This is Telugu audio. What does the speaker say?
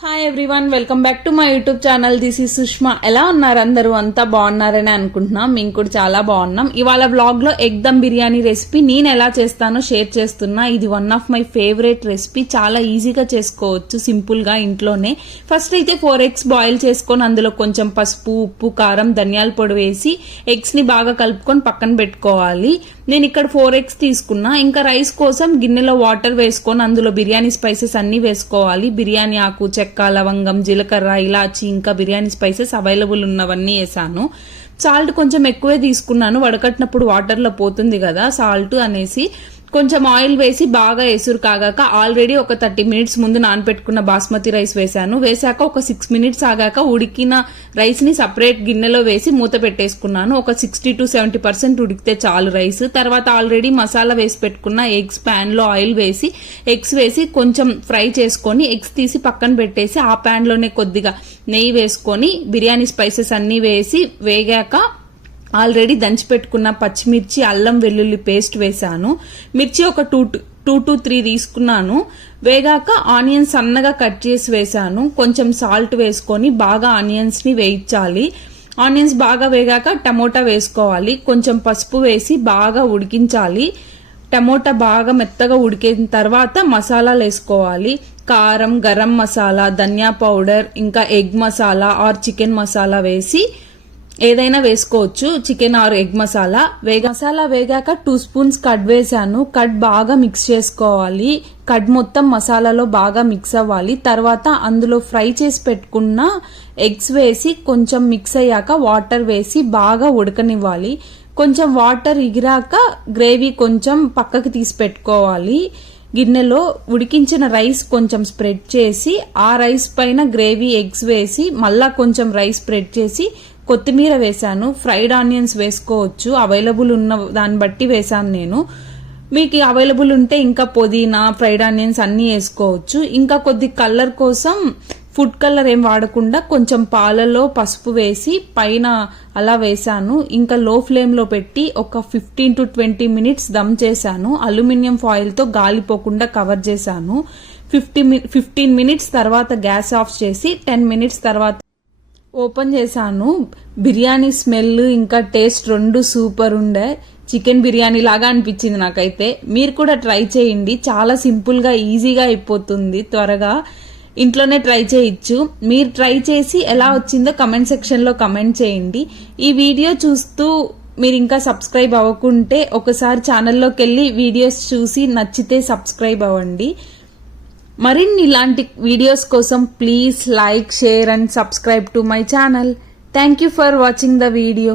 Hi everyone, welcome back to my YouTube channel. This is Sushma. ఎలా ఉన్నారు అందరూ? అంతా బాగున్నారని అనుకుంటున్నాం. మేము కూడా చాలా బాగున్నాం. ఇవాళ వ్లాగ్ లో ఎగ్ దమ్ బిర్యానీ రెసిపీ నేను ఎలా చేస్తానో షేర్ చేస్తున్నా. ఇది one of my favourite recipe. చాలా ఈజీగా చేసుకోవచ్చు సింపుల్ గా ఇంట్లోనే. ఫస్ట్ అయితే 4 eggs బాయిల్ చేసుకొని అందులో కొంచెం పసుపు, ఉప్పు, కారం, ధనియాల పొడి వేసి ఎగ్స్ ని బాగా కలుపుకొని పక్కన పెట్టుకోవాలి. నేను ఇక్కడ 4 eggs తీసుకున్నా. ఇంకా రైస్ కోసం గిన్నెలో వాటర్ వేసుకొని అందులో బిర్యానీ స్పైసెస్ అన్ని వేసుకోవాలి. బిర్యానీ ఆకు, చెక్క, లవంగం, జీలకర్ర, ఇలాచి, ఇంకా బిర్యానీ స్పైసెస్ అవైలబుల్ ఉన్నవన్నీ వేసాను. సాల్ట్ కొంచెం ఎక్కువే తీసుకున్నాను, వడకట్టినప్పుడు వాటర్ లో పోతుంది కదా సాల్ట్ అనేసి. కొంచెం ఆయిల్ వేసి బాగా ఎసురు కాగాక ఆల్రెడీ ఒక 30 minutes ముందు నానపెట్టుకున్న బాస్మతి రైస్ వేసాను. వేసాక ఒక 6 minutes ఆగాక ఉడికిన రైస్ ని సపరేట్ గిన్నెలో వేసి మూత పెట్టేసుకున్నాను. ఒక 60 to 70% ఉడికితే చాలు రైస్. తర్వాత ఆల్రెడీ మసాలా వేసి పెట్టుకున్న ఎగ్స్ ప్యాన్ లో ఆయిల్ వేసి ఎగ్స్ వేసి కొంచెం ఫ్రై చేసుకొని ఎగ్స్ తీసి పక్కన పెట్టేసి ఆ ప్యాన్ లోనే కొద్దిగా నెయ్యి వేసుకొని బిర్యానీ స్పైసెస్ అన్ని వేసి వేగాక ఆల్రెడీ దంచి పెట్టుకున్న పచ్చిమిర్చి, అల్లం వెల్లుల్లి పేస్ట్ వేసాను. మిర్చి ఒక 2 to 3 తీసుకున్నాను. వేగాక ఆనియన్స్ సన్నగా కట్ చేసి వేసాను. కొంచెం సాల్ట్ వేసుకొని బాగా ఆనియన్స్ ని వేయించాలి. ఆనియన్స్ బాగా వేగాక టమోటా వేసుకోవాలి. కొంచెం పసుపు వేసి బాగా ఉడికించాలి. టమోటా బాగా మెత్తగా ఉడికిన తర్వాత మసాలాలు వేసుకోవాలి. కారం, గరం మసాలా, ధనియా పౌడర్, ఇంకా egg masala or chicken masala వేసి ఏదైనా వేసుకోవచ్చు, chicken or egg masala. Masala వేగాక 2 spoons కడ్ వేసాను. కడ్ బాగా మిక్స్ చేసుకోవాలి. కడ్ మొత్తం మసాలాలో బాగా మిక్స్ అవ్వాలి. తర్వాత అందులో ఫ్రై చేసి పెట్టుకున్న ఎగ్స్ వేసి కొంచెం మిక్స్ అయ్యాక వాటర్ వేసి బాగా ఉడకనివ్వాలి. కొంచెం వాటర్ ఎగిరాక గ్రేవీ కొంచెం పక్కకి తీసి పెట్టుకోవాలి. గిన్నెలో ఉడికించిన రైస్ కొంచెం స్ప్రెడ్ చేసి ఆ రైస్ పైన గ్రేవీ, ఎగ్స్ వేసి మళ్ళా కొంచెం రైస్ స్ప్రెడ్ చేసి కొత్తిమీర వేసాను. ఫ్రైడ్ ఆనియన్స్ వేసుకోవచ్చు, అవైలబుల్ ఉన్న దాన్ని బట్టి వేసాను నేను. మీకు అవైలబుల్ ఉంటే ఇంకా పుదీనా, ఫ్రైడ్ ఆనియన్స్ అన్ని వేసుకోవచ్చు. ఇంకా కొద్ది కలర్ కోసం ఫుడ్ కలర్ ఏం వాడకుండా కొంచెం పాలలో పసుపు వేసి పైన అలా వేసాను. ఇంకా లో ఫ్లేమ్ లో పెట్టి ఒక 15 to 20 minutes దమ్ చేశాను. అల్యూమినియం ఫాయిల్ తో గాలిపోకుండా కవర్ చేశాను. 15 minutes తర్వాత గ్యాస్ ఆఫ్ చేసి 10 minutes తర్వాత ఓపెన్ చేశాను. బిర్యానీ స్మెల్ ఇంకా టేస్ట్ రెండు సూపర్ ఉండే. చికెన్ బిర్యానీ లాగా అనిపించింది నాకైతే. మీరు కూడా ట్రై చేయండి. చాలా సింపుల్ గా ఈజీగా అయిపోతుంది. త్వరగా ఇంట్లోనే ట్రై చేయొచ్చు. మీరు ట్రై చేసి ఎలా వచ్చిందో కమెంట్ సెక్షన్ లో కమెంట్ చేయండి. ఈ వీడియో చూస్తూ మీరు ఇంకా సబ్స్క్రైబ్ అవ్వకుంటే ఒకసారి ఛానల్లోకి వెళ్ళి వీడియోస్ చూసి నచ్చితే సబ్స్క్రైబ్ అవ్వండి. మరిన్ని ఇలాంటి వీడియోస్ కోసం please like, share and subscribe to my channel. Thank you for watching the video.